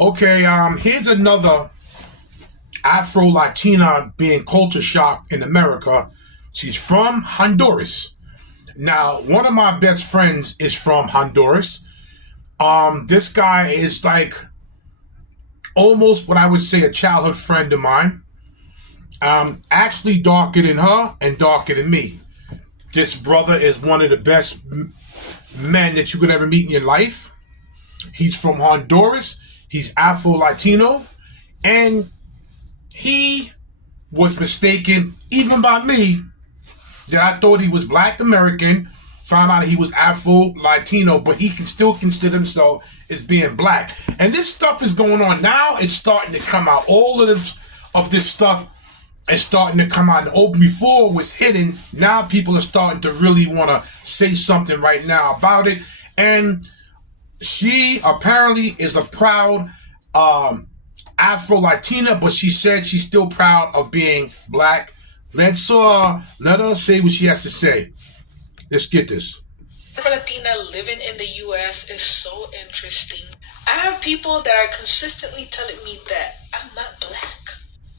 Okay, here's another Afro Latina being culture shocked in America. She's from Honduras. Now, one of my best friends is from Honduras. This guy is like almost what I would say a childhood friend of mine. Actually darker than her and darker than me. This brother is one of the best men that you could ever meet in your life. He's from Honduras. He's Afro Latino, and he was mistaken even by me that I thought he was Black American. Found out he was Afro Latino, but he can still consider himself as being Black. And this stuff is going on now. It's starting to come out. All of this stuff is starting to come out. And open before it was hidden. Now people are starting to really want to say something right now about it. And she apparently is a proud Afro Latina, but she said she's still proud of being Black. Let her say what she has to say. Let's get this. Afro Latina living in the US is so interesting. I have people that are consistently telling me that I'm not Black,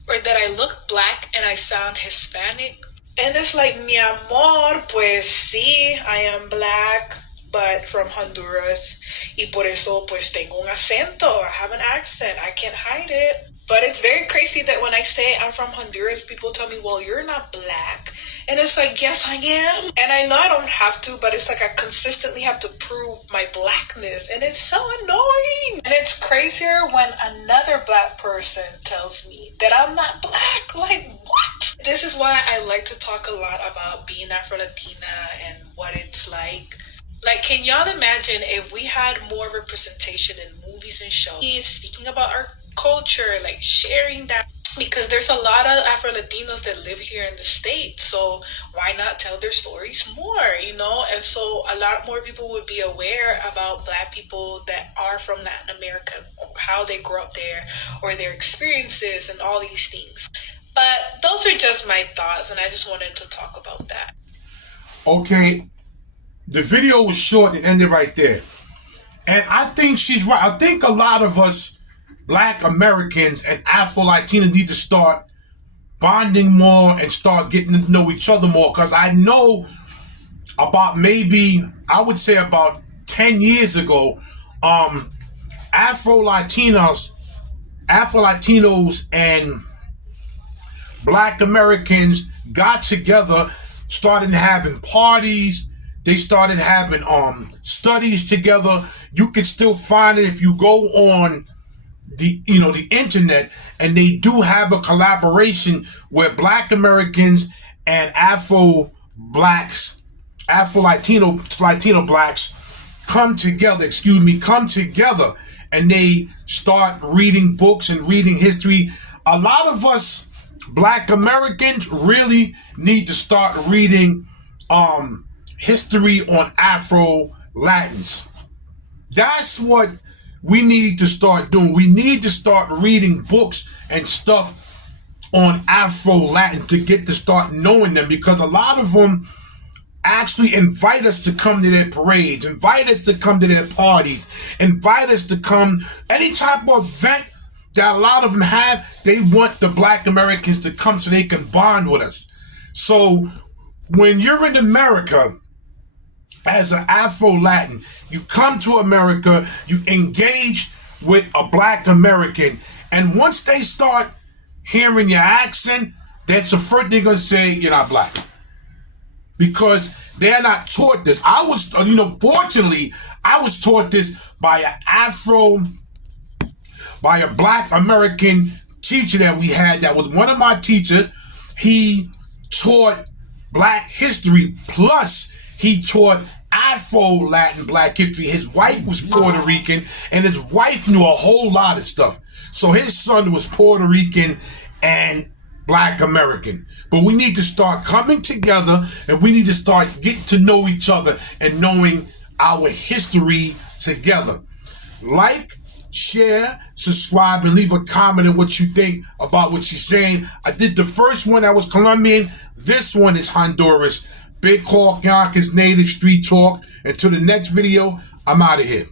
or that I look Black and I sound Hispanic. And it's like, mi amor, pues sí, I am Black, but from Honduras. Y por eso, pues tengo un acento. I have an accent. I can't hide it. But it's very crazy that when I say I'm from Honduras, people tell me, well, you're not Black. And it's like, yes, I am. And I know I don't have to, but it's like I consistently have to prove my Blackness. And it's so annoying. And it's crazier when another Black person tells me that I'm not Black. Like, what? This is why I like to talk a lot about being Afro-Latina and what it's like. Like, can y'all imagine if we had more representation in movies and shows, speaking about our culture, like sharing that? Because there's a lot of Afro-Latinos that live here in the States, so why not tell their stories more, you know? And so a lot more people would be aware about Black people that are from Latin America, how they grew up there, or their experiences and all these things. But those are just my thoughts, and I just wanted to talk about that. Okay, the video was short and ended right there. And I think she's right. I think a lot of us Black Americans and Afro-Latinas need to start bonding more and start getting to know each other more. Because I know about I would say about 10 years ago, Afro-Latinos and Black Americans got together, started having parties. They started having studies together. You can still find it if you go on the internet, and they do have a collaboration where Black Americans and Afro Latino blacks come together, and they start reading books and reading history. A lot of us Black Americans really need to start reading history on Afro Latins. That's what we need to start doing. We need to start reading books and stuff on Afro Latin to start knowing them, because a lot of them actually invite us to come to their parades, invite us to come to their parties, invite us to come any type of event that a lot of them have. They want the Black Americans to come so they can bond with us. So when you're in America as an Afro-Latin, you come to America, you engage with a Black American, and once they start hearing your accent, that's the first thing they're going to say, you're not Black. Because they're not taught this. Fortunately, I was taught this by a Black American teacher that we had, that was one of my teachers. He taught Black history, plus he taught Afro-Latin Black history. His wife was Puerto Rican, and his wife knew a whole lot of stuff. So his son was Puerto Rican and Black American. But we need to start coming together, and we need to start getting to know each other and knowing our history together. Like, share, subscribe, and leave a comment on what you think about what she's saying. I did the first one that was Colombian. This one is Honduras. Big Hawk Yonkers native street talk. Until the next video, I'm out of here.